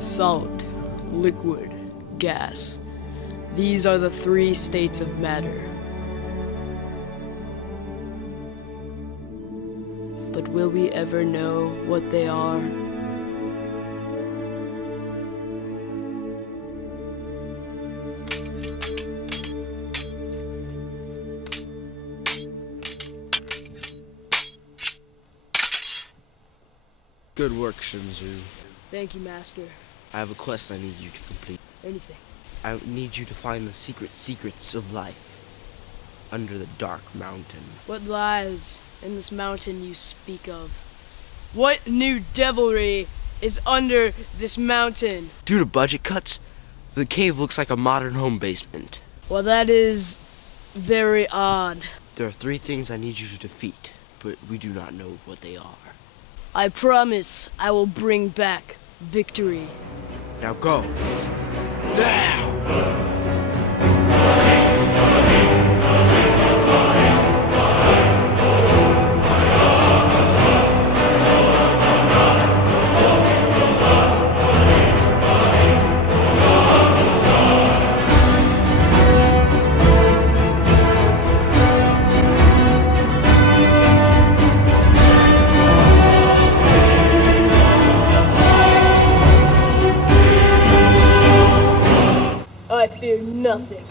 solid, liquid, gas. These are the three states of matter. But will we ever know what they are? Good work, Shenezoo. Thank you, Master. I have a quest I need you to complete. Anything. I need you to find the secrets of life under the dark mountain. What lies in this mountain you speak of? What new devilry is under this mountain? Due to budget cuts, the cave looks like a modern home basement. Well, that is very odd. There are 3 things I need you to defeat, but we do not know what they are. I promise I will bring back victory. Now go. Now! I fear nothing.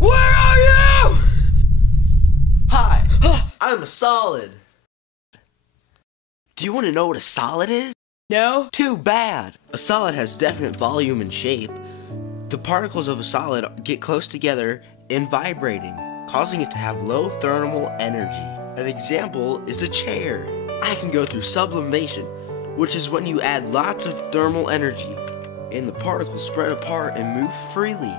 Where are you? Hi, I'm a solid. Do you want to know what a solid is? No? Too bad! A solid has definite volume and shape. The particles of a solid get close together and vibrating, causing it to have low thermal energy. An example is a chair. I can go through sublimation, which is when you add lots of thermal energy, and the particles spread apart and move freely.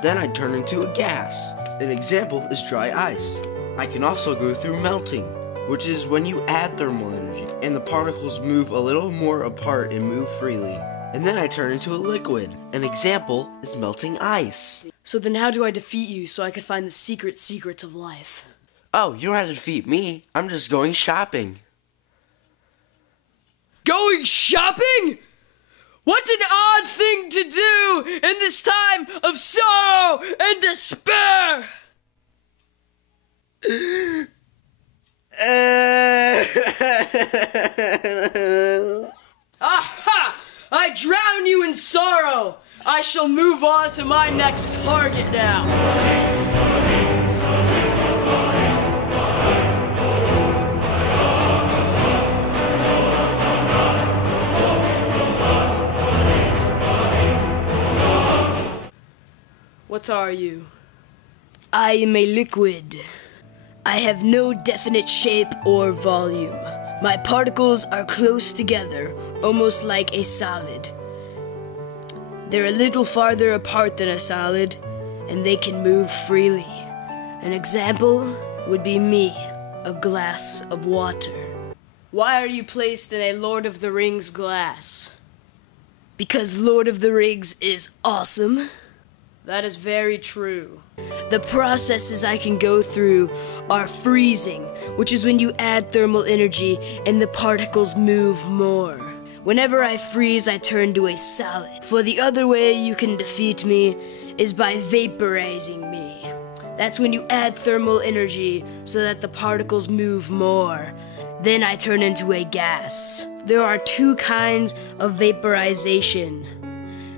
Then I turn into a gas. An example is dry ice. I can also go through melting, which is when you add thermal energy and the particles move a little more apart and move freely. And then I turn into a liquid. An example is melting ice. So then how do I defeat you so I can find the secrets of life? Oh, you don't have to defeat me. I'm just going shopping. Going shopping? What an odd thing to do in this time of sorrow and despair! Aha! I drown you in sorrow! I shall move on to my next target now. What are you? I am a liquid. I have no definite shape or volume. My particles are close together, almost like a solid. They're a little farther apart than a solid, and they can move freely. An example would be me, a glass of water. Why are you placed in a Lord of the Rings glass? Because Lord of the Rings is awesome? That is very true. The processes I can go through are freezing, which is when you add thermal energy and the particles move more. Whenever I freeze, I turn to a solid. For the other way you can defeat me is by vaporizing me. That's when you add thermal energy so that the particles move more. Then I turn into a gas. There are 2 kinds of vaporization,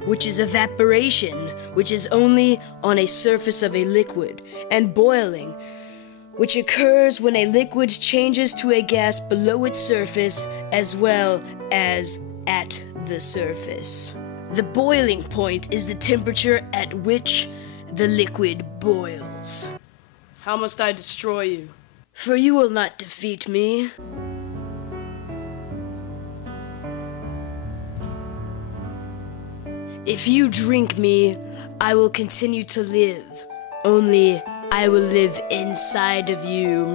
which is evaporation, which is only on a surface of a liquid, and boiling, which occurs when a liquid changes to a gas below its surface as well as at the surface. The boiling point is the temperature at which the liquid boils. How must I destroy you? For you will not defeat me. If you drink me, I will continue to live. Only I will live inside of you.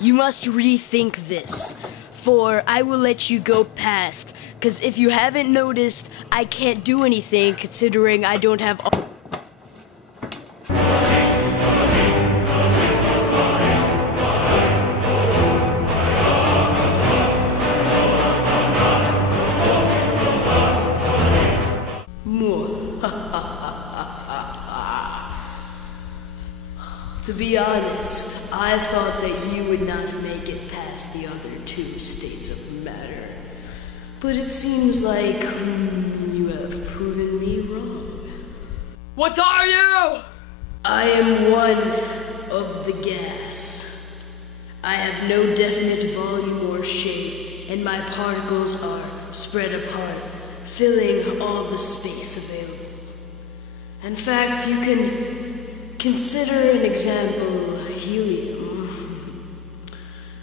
You must rethink this, for I will let you go past, because if you haven't noticed, I can't do anything considering I don't have all. To be honest, I thought that you would not make it past the other two states of matter. But it seems like you have proven me wrong. What are you? I am one of the gas. I have no definite volume or shape, and my particles are spread apart, filling all the space available. In fact, you can consider an example helium.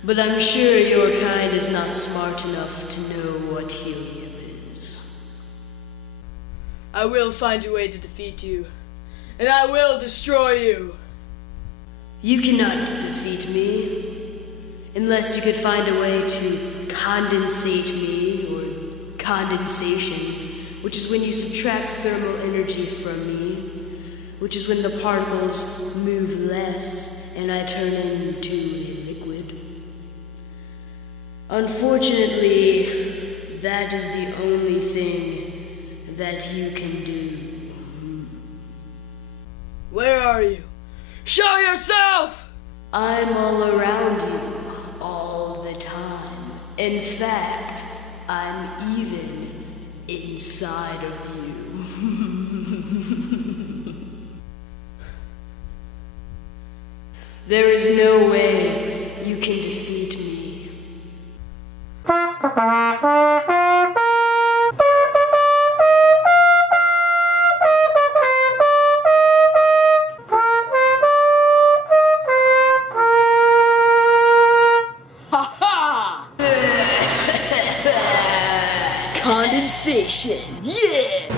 But I'm sure your kind is not smart enough to know what helium is. I will find a way to defeat you, and I will destroy you. You cannot defeat me, unless you could find a way to condensate me, or condensation, which is when you subtract thermal energy from me, which is when the particles move less and I turn into a liquid. Unfortunately, that is the only thing that you can do. Where are you? Show yourself! I'm all around you, all the time. In fact, I'm even inside of you. There is no way you can defeat me. Ha-ha! Condensation, yeah!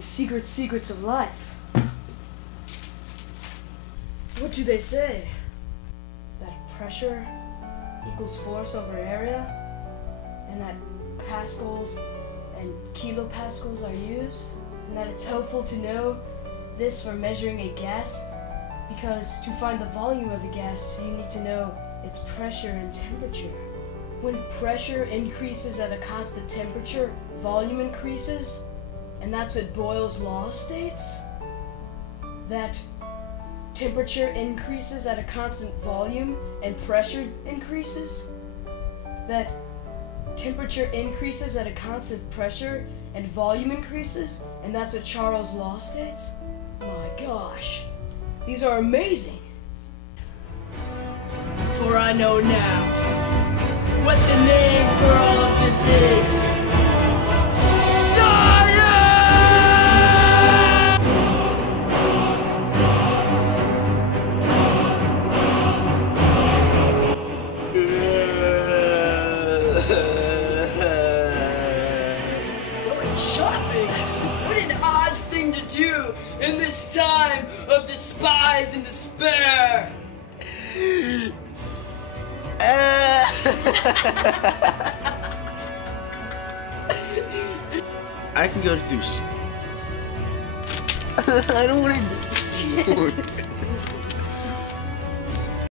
Secrets of life. What do they say? That pressure equals force over area, and that pascals and kilopascals are used, and that it's helpful to know this for measuring a gas, because to find the volume of a gas, you need to know its pressure and temperature. When pressure increases at a constant temperature, volume increases, and that's what Boyle's law states. That temperature increases at a constant volume and pressure increases. That temperature increases at a constant pressure and volume increases, and that's what Charles' law states. My gosh, these are amazing. For I know now what the name for all of this is. Science! Going shopping? What an odd thing to do in this time of despise and despair. I can go to Zeus. I don't want to do it.